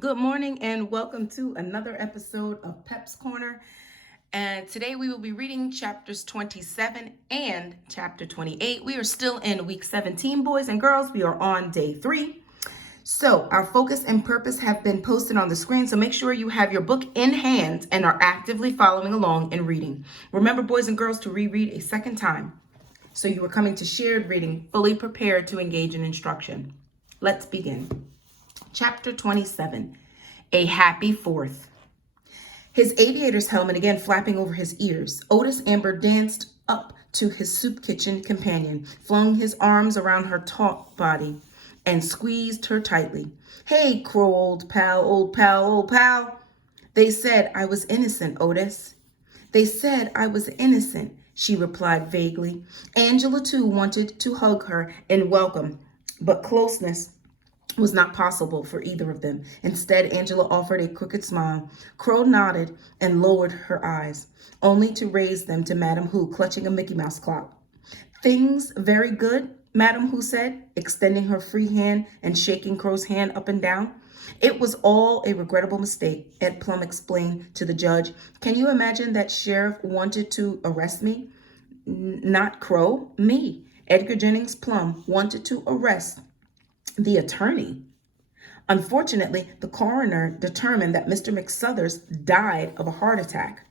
Good morning and welcome to another episode of Pep's Corner. And today we will be reading chapters 27 and chapter 28. We are still in week 17, boys and girls. We are on day 3. So our focus and purpose have been posted on the screen. So make sure you have your book in hand and are actively following along and reading. Remember, boys and girls, to reread a second time. So you are coming to shared reading, fully prepared to engage in instruction. Let's begin. Chapter 27, A Happy Fourth. His aviator's helmet again flapping over his ears, Otis Amber danced up to his soup kitchen companion, flung his arms around her taut body, and squeezed her tightly. Hey, Crow, old pal, old pal, old pal. They said I was innocent, Otis. They said I was innocent, she replied vaguely. Angela, too, wanted to hug her in welcome, but closeness was not possible for either of them. Instead, Angela offered a crooked smile. Crow nodded and lowered her eyes, only to raise them to Madam Who, clutching a Mickey Mouse clock. Things very good, Madam Who said, extending her free hand and shaking Crow's hand up and down. It was all a regrettable mistake, Ed Plum explained to the judge. Can you imagine that sheriff wanted to arrest me? Not Crow, me. Edgar Jennings Plum wanted to arrest the attorney. Unfortunately, the coroner determined that Mr. McSuthers died of a heart attack,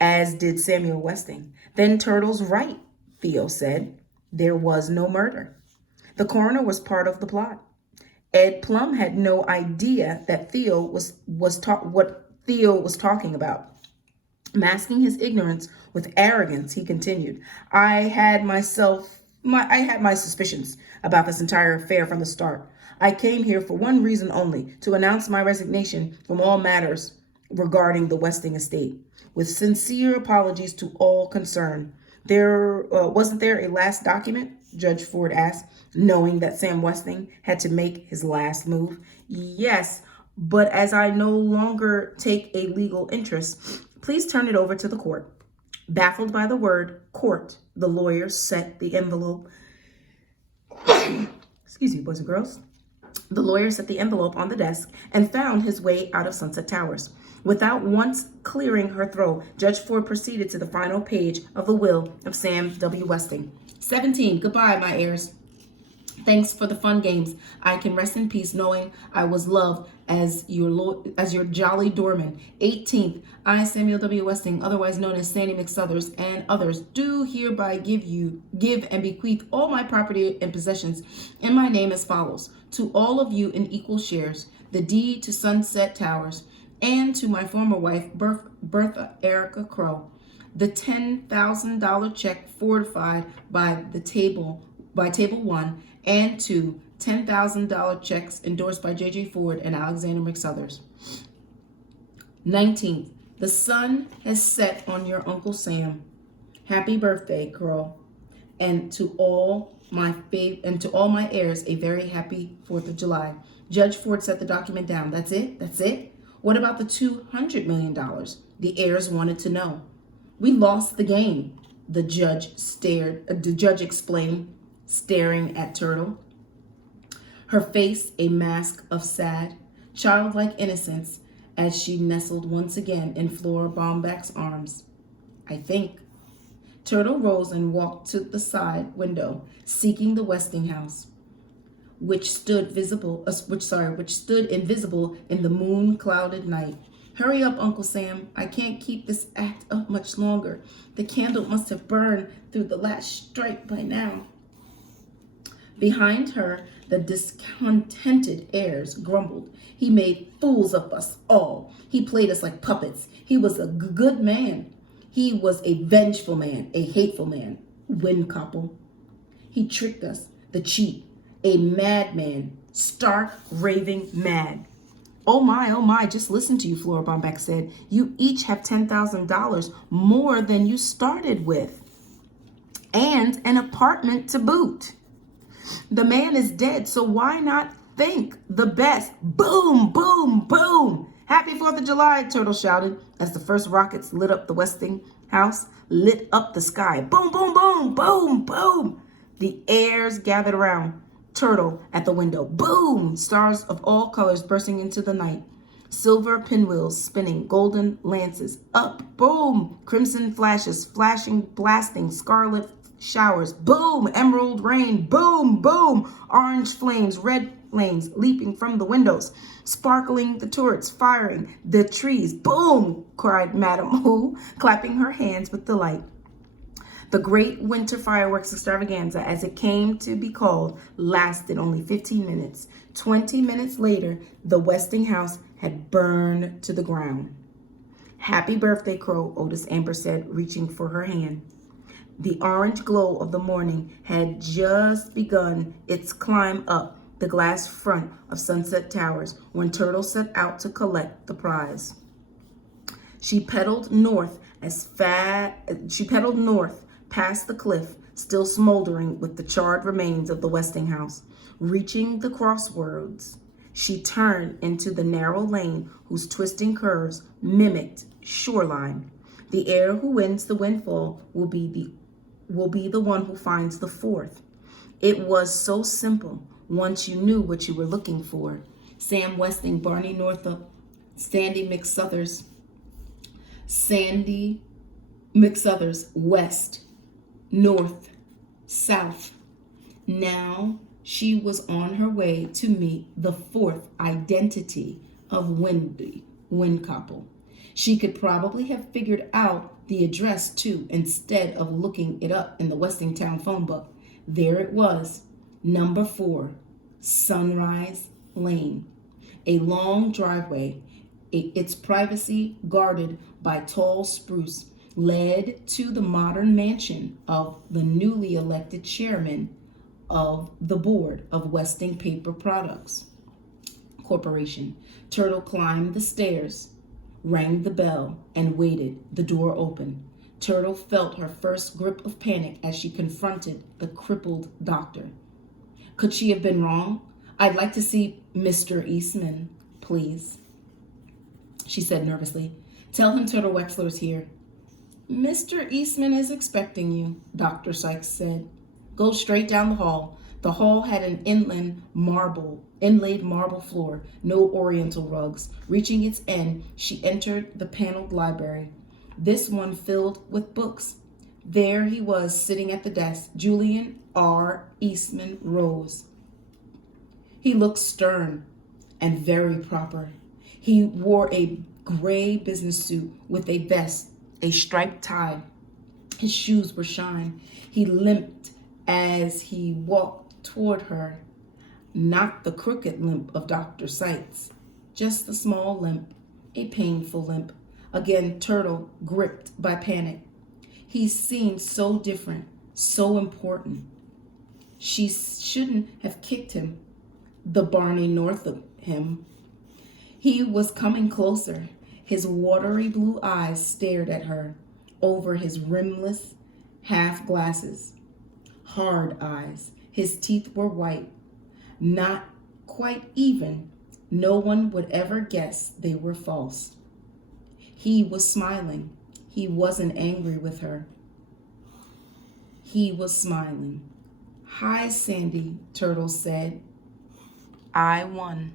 as did Samuel Westing. Then Turtle's right, Theo said. There was no murder. The coroner was part of the plot. Ed Plum had no idea that what Theo was talking about. Masking his ignorance with arrogance, he continued, I had my suspicions about this entire affair from the start. I came here for one reason only, to announce my resignation from all matters regarding the Westing estate. With sincere apologies to all concerned. Wasn't there a last document? Judge Ford asked, knowing that Sam Westing had to make his last move. Yes, but as I no longer take a legal interest, please turn it over to the court. Baffled by the word court, the lawyer set the envelope. Excuse me, boys and girls. The lawyer set the envelope on the desk and found his way out of Sunset Towers. Without once clearing her throat, Judge Ford proceeded to the final page of the will of Sam W. Westing. 17. Goodbye, my heirs. Thanks for the fun games. I can rest in peace knowing I was loved as your jolly doorman. 18th, I, Samuel W. Westing, otherwise known as Sandy McSuthers, and others, do hereby give and bequeath all my property and possessions in my name as follows. To all of you in equal shares, the deed to Sunset Towers, and to my former wife, Bertha Erica Crow, the $10,000 check fortified by table 1, and to $10,000 checks endorsed by J.J. Ford and Alexander McSuthers. 19th, the sun has set on your Uncle Sam. Happy birthday, Crow. And to all my heirs, a very happy 4th of July. Judge Ford set the document down. That's it? That's it? What about the $200 million? The heirs wanted to know. We lost the game, the judge explained, staring at Turtle. Her face a mask of sad, childlike innocence as she nestled once again in Flora Baumbach's arms. I think. Turtle rose and walked to the side window, seeking the Westing house, which stood invisible in the moon-clouded night. Hurry up, Uncle Sam. I can't keep this act up much longer. The candle must have burned through the last stripe by now. Behind her, the discontented heirs grumbled. He made fools of us all. He played us like puppets. He was a good man. He was a vengeful man, a hateful man. Windcopple. He tricked us, the cheat, a madman, stark, raving mad. Oh my, just listen to you, Flora Baumbach said. You each have $10,000 more than you started with. And an apartment to boot. The man is dead, so why not think the best? Boom, boom, boom. Happy 4th of July, Turtle shouted as the first rockets lit up the Westing house, lit up the sky. Boom, boom, boom, boom, boom. The heirs gathered around. Turtle at the window. Boom! Stars of all colors bursting into the night. Silver pinwheels spinning, golden lances. Up, boom! Crimson flashes, flashing, blasting, scarlet showers. Boom! Emerald rain. Boom, boom! Orange flames, red flames leaping from the windows. Sparkling the turrets, firing the trees. Boom! Cried Madame Who, clapping her hands with delight. The great winter fireworks extravaganza, as it came to be called, lasted only 15 minutes. 20 minutes later, the Westinghouse had burned to the ground. Happy birthday, Crow, Otis Amber said, reaching for her hand. The orange glow of the morning had just begun its climb up the glass front of Sunset Towers when Turtle set out to collect the prize. She pedaled north past the cliff, still smoldering with the charred remains of the Westinghouse. Reaching the crossroads, she turned into the narrow lane whose twisting curves mimicked shoreline. The heir who wins the windfall will be the one who finds the fourth. It was so simple once you knew what you were looking for. Sam Westing, Barney Northup, Sandy McSuthers, west, north, south. Now she was on her way to meet the fourth identity of Wendy Windcopple. She could probably have figured out the address too, instead of looking it up in the Westingtown phone book. There it was, number 4, Sunrise Lane. A long driveway, its privacy guarded by tall spruce, led to the modern mansion of the newly elected chairman of the board of Westing Paper Products Corporation. Turtle climbed the stairs, rang the bell, and waited. The door opened. Turtle felt her first grip of panic as she confronted the crippled doctor. Could she have been wrong? I'd like to see Mr. Eastman, please, she said nervously. Tell him Turtle Wexler's here. Mr. Eastman is expecting you, Dr. Sykes said. Go straight down the hall. The hall had an inlaid marble floor, no oriental rugs. Reaching its end, she entered the paneled library, this one filled with books. There he was, sitting at the desk. Julian R. Eastman rose. He looked stern and very proper. He wore a gray business suit with a vest, a striped tie. His shoes were shined. He limped as he walked toward her. Not the crooked limp of Dr. Sykes, just a small limp, a painful limp. Again, Turtle gripped by panic. He seemed so different, so important. She shouldn't have kicked him, the Barney Northup him. He was coming closer. His watery blue eyes stared at her over his rimless half glasses. Hard eyes. His teeth were white, not quite even. No one would ever guess they were false. He was smiling. He wasn't angry with her. He was smiling. Hi, Sandy, Turtle said. I won.